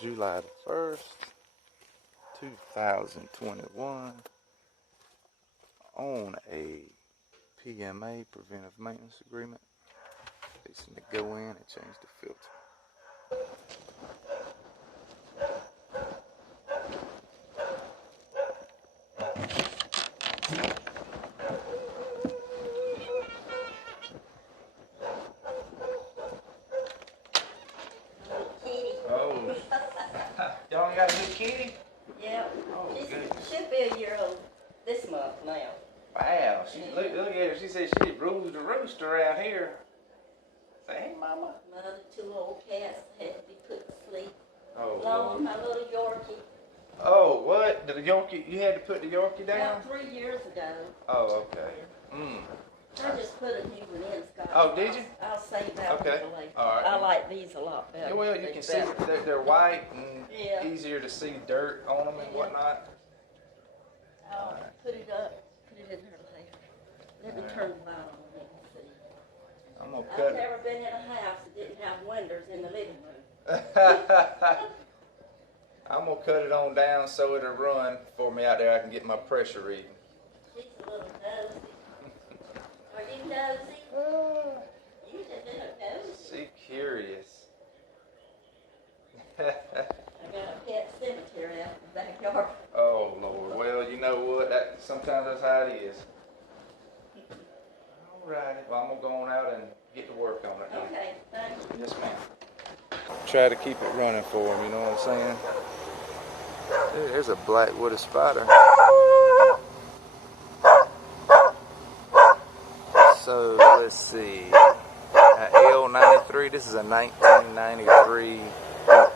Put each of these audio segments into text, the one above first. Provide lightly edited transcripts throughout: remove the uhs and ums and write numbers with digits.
July the 1st, 2021 on a PMA, preventive maintenance agreement. Fixing to go in and change the filter. Oh, y'all got a new kitty? Yeah. Oh, good. She'll be a year old this month now. Wow, look at her. She said she rules the roost around here. Say, hey, mama. My other two old cats had to be put to sleep. Oh, Along Lord. with my little Yorkie. Oh, what? The Yorkie? You had to put the Yorkie down? About 3 years ago. Oh, okay. I just put a new one in, Scott. Oh, did you? I'll save that one for later. All right. I like these a lot better. Yeah, well, you can see they're white and Yeah. easier to see dirt on them and whatnot. I'll put it up, put it in her later. Let me turn the light on and see. I'm gonna cut I've never been in a house that didn't have windows in the living room. I'm gonna cut it on down so it'll run for me out there. I can get my pressure reading. She's a little nosy. Are you nosy? You just a little nosy. She curious. I got a pet cemetery out in the backyard. Oh Lord. Well, you know what? Sometimes that's how it is. Alrighty. Well, I'm gonna go on out and get to work on it. Okay, thank you. Yes, ma'am. Try to keep it running for him. You know what I'm saying? There's a black wooded spider. So let's see. L93. This is a 1993 heat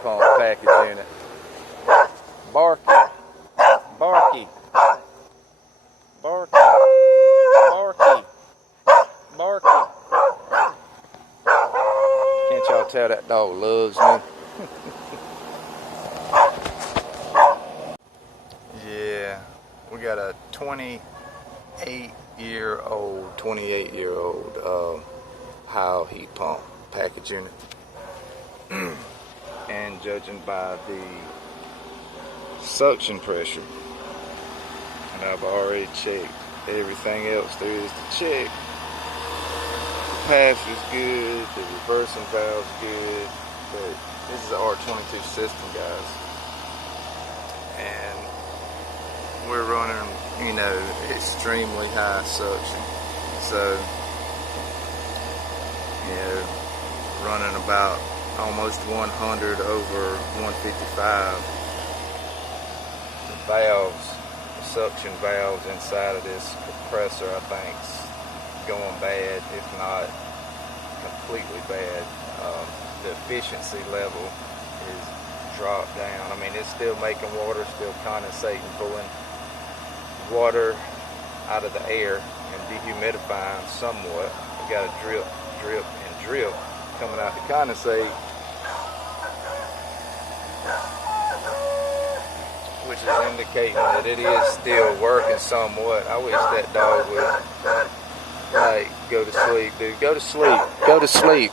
pump package unit. Barky, Barky, Barky, Barky, Barky. Can't y'all tell that dog loves me? Yeah, we got a 28-year-old Heil heat pump package unit. And judging by the suction pressure, and I've already checked everything else there is to check. The capacitor's good, the reversing valve's good, but this is an R22 system, guys, and we're running, extremely high suction, so running about almost 100 over 155. The valves, the suction valves inside of this compressor, I think's going bad, if not completely bad. The efficiency level is dropped down. I mean, it's still making water, still condensating, pulling water out of the air and dehumidifying somewhat. We got a drip, drip, and drip coming out to condensate, which is indicating that it is still working somewhat. I wish that dog would, go to sleep, dude. Go to sleep. Go to sleep.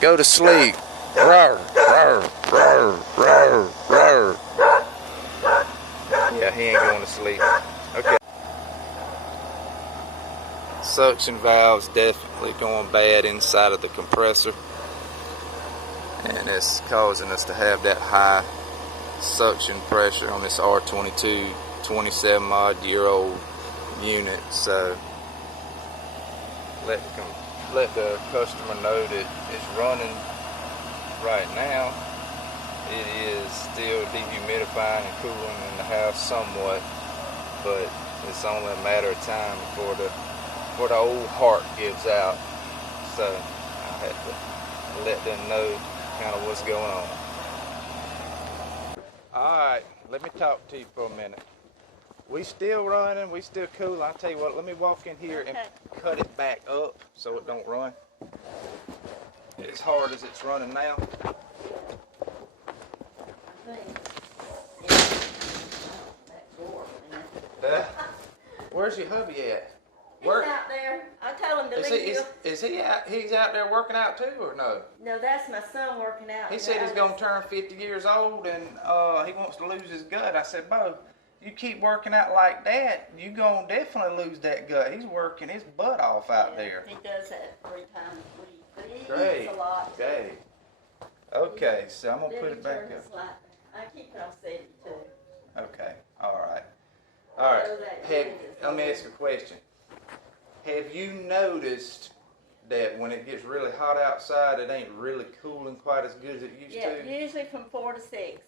Go to sleep. Roar, roar, roar, roar, roar. Yeah, he ain't going to sleep. Okay. Suction valves definitely going bad inside of the compressor, and it's causing us to have that high suction pressure on this R22 27 odd year old unit. So let the customer know that it's running right now. It is still dehumidifying and cooling in the house somewhat, but it's only a matter of time before the old heart gives out. So I had to let them know kind of what's going on. Alright, let me talk to you for a minute. We still running, we still cool. I'll tell you what, let me walk in here and cut it back up so it don't run as hard as it's running now. That door. Where's your hubby at? He's out there. I told him to Is leave he, you. is he out, he's out there working out too, or no? No, that's my son working out. He said he's going to turn 50 years old and he wants to lose his gut. I said, Bo, you keep working out like that, you going to definitely lose that gut. He's working his butt off out there. He does that 3 times a week, but he Great. eats a lot. Great. Okay, so I'm going to Let put me it back turn this up. light back. I keep it on steady too. Okay, all right. All right, So that let me ask a question. Have you noticed that when it gets really hot outside, it ain't really cooling quite as good as it used Yeah, to? usually from 4 to 6.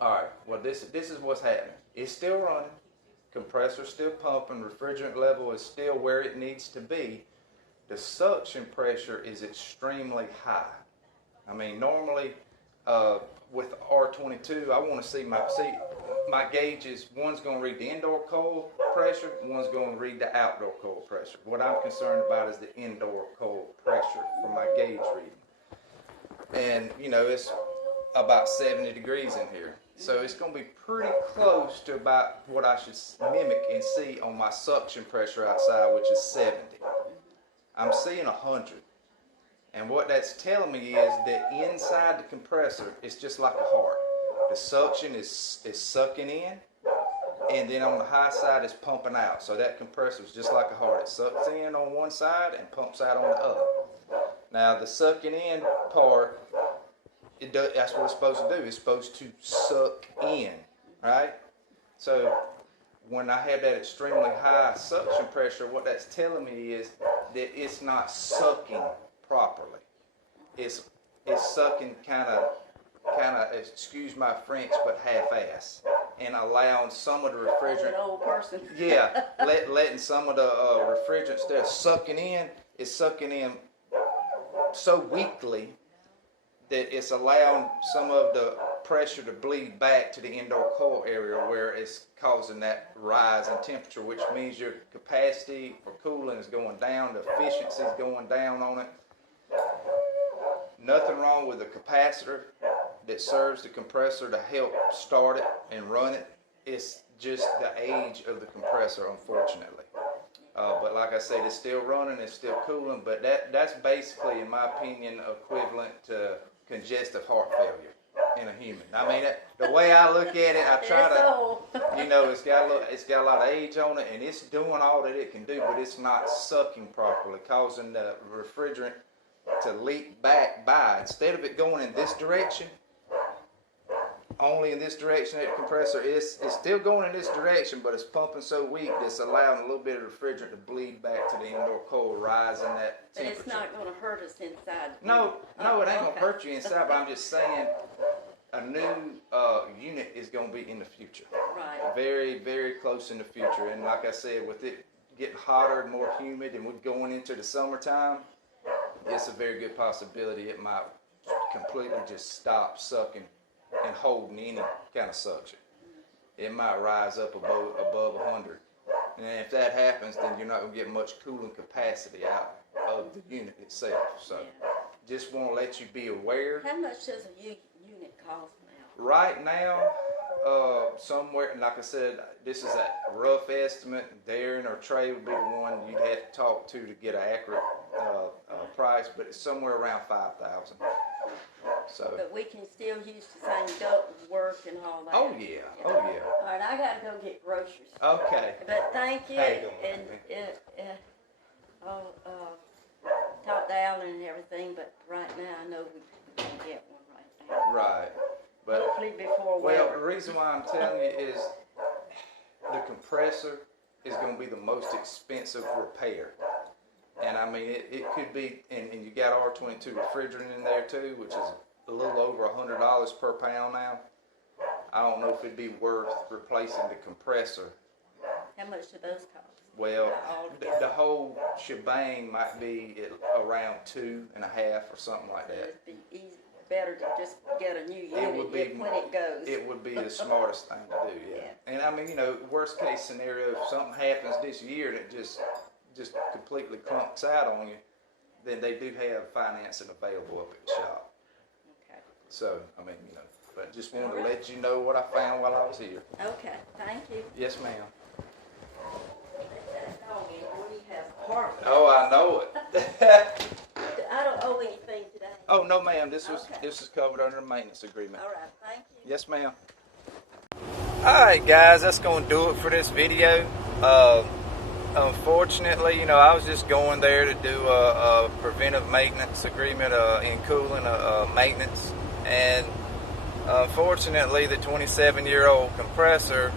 All right. Well, this is what's happening. It's still running. Compressor's still pumping. Refrigerant level is still where it needs to be. The suction pressure is extremely high. I mean, normally with R22, I want to see my gauges. One's going to read the indoor coil pressure. One's going to read the outdoor coil pressure. What I'm concerned about is the indoor coil pressure for my gauge reading. And you know, it's about 70 degrees in here. So it's going to be pretty close to about what I should mimic and see on my suction pressure outside, which is 70. I'm seeing 100. And what that's telling me is that inside the compressor, it's just like a heart. The suction is sucking in, and then on the high side, it's pumping out. So that compressor is just like a heart. It sucks in on one side and pumps out on the other. Now, the sucking in part, that's what it's supposed to do. It's supposed to suck in, right? So when I have that extremely high suction pressure, what that's telling me is that it's not sucking properly. It's sucking kind of, excuse my French, but half-ass, and allowing some of the refrigerant. An old person. Yeah, letting some of the refrigerants there sucking in. It's sucking in so weakly that it's allowing some of the pressure to bleed back to the indoor coil area where it's causing that rise in temperature, which means your capacity for cooling is going down, the efficiency is going down on it. Nothing wrong with the capacitor that serves the compressor to help start it and run it. It's just the age of the compressor, unfortunately. But like I said, it's still running, it's still cooling, but that's basically, in my opinion, equivalent to congestive heart failure in a human. I mean, the way I look at it, I try to, you know, it's got a lot of age on it, and it's doing all that it can do, but it's not sucking properly, causing the refrigerant to leak back by. Instead of it going in this direction, only in this direction at the compressor, it's still going in this direction, but it's pumping so weak that it's allowing a little bit of refrigerant to bleed back to the indoor coil, rising that temperature. But it's not going to hurt us inside. No, it ain't going to hurt you inside, but I'm just saying a new unit is going to be in the future. Right. Very, very close in the future. And like I said, with it getting hotter and more humid and we're going into the summertime, it's a very good possibility it might completely just stop sucking and holding any kind of suction. It might rise up above 100. And if that happens, then you're not going to get much cooling capacity out of the unit itself. So just want to let you be aware. How much does a unit cost now? Right now, somewhere, like I said, this is a rough estimate. Darren or Trey would be the one you'd have to talk to get an accurate price, but it's somewhere around $5,000. So. But we can still use the same duct work and all that. Oh yeah, oh yeah. All right, I got to go get groceries. Okay. But thank you, Hey. and talk to Alan and everything. But right now, I know we can get one right now. Right, but Hopefully before well, winter. the reason why I'm telling you is the compressor is going to be the most expensive repair. And I mean, it could be, and you got R22 refrigerant in there too, which is a little over $100 per pound now. I don't know if it'd be worth replacing the compressor. How much do those cost? Well, Altogether. the whole shebang might be around 2.5 or something like that. It'd be better to just get a new unit would be- when it goes. It would be the smartest thing to do, yeah. And I mean, you know, worst case scenario, if something happens this year and it just completely clunks out on you, then they do have financing available up at the shop. Okay. So, I mean, you know, but just wanted to let you know what I found while I was here. Okay, thank you. Yes, ma'am. Let that dog in. What do you have? department. Oh, I know it. I don't owe anything today. Oh, no, ma'am. This Okay. is covered under a maintenance agreement. All right, thank you. Yes, ma'am. Alright, guys, that's going to do it for this video. Unfortunately, you know, I was just going there to do a preventive maintenance agreement in cooling maintenance, and unfortunately the 27-year-old compressor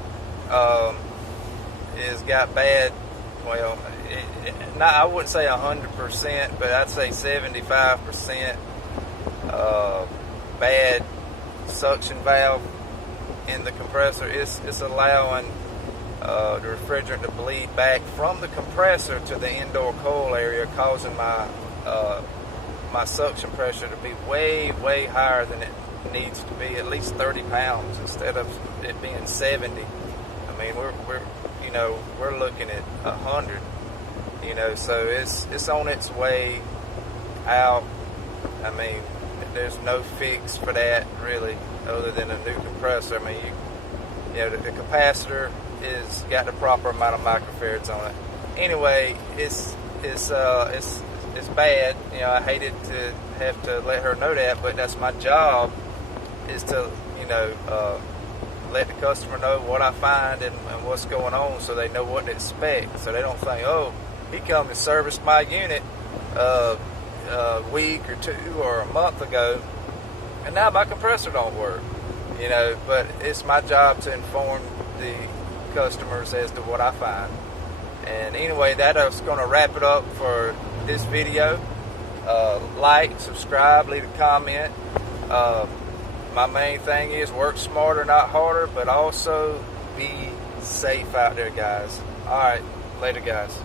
is got bad, well, I wouldn't say 100%, but I'd say 75% bad suction valve in the compressor. It's allowing the refrigerant to bleed back from the compressor to the indoor coil area, causing my suction pressure to be way higher than it needs to be, at least 30 pounds instead of it being 70. I mean, we're looking at 100. You know, so it's on its way out. I mean, there's no fix for that really, other than a new compressor. I mean, the capacitor is got the proper amount of microfarads on it. Anyway, it's bad. You know, I hated to have to let her know that, but that's my job, is to let the customer know what I find and what's going on, so they know what to expect, so they don't think, oh, he come and serviced my unit a week or two or a month ago, and now my compressor don't work. You know, but it's my job to inform the customers as to what I find. And anyway, that is going to wrap it up for this video. Like, subscribe, leave a comment. My main thing is work smarter, not harder, but also be safe out there, guys. All right, later, guys.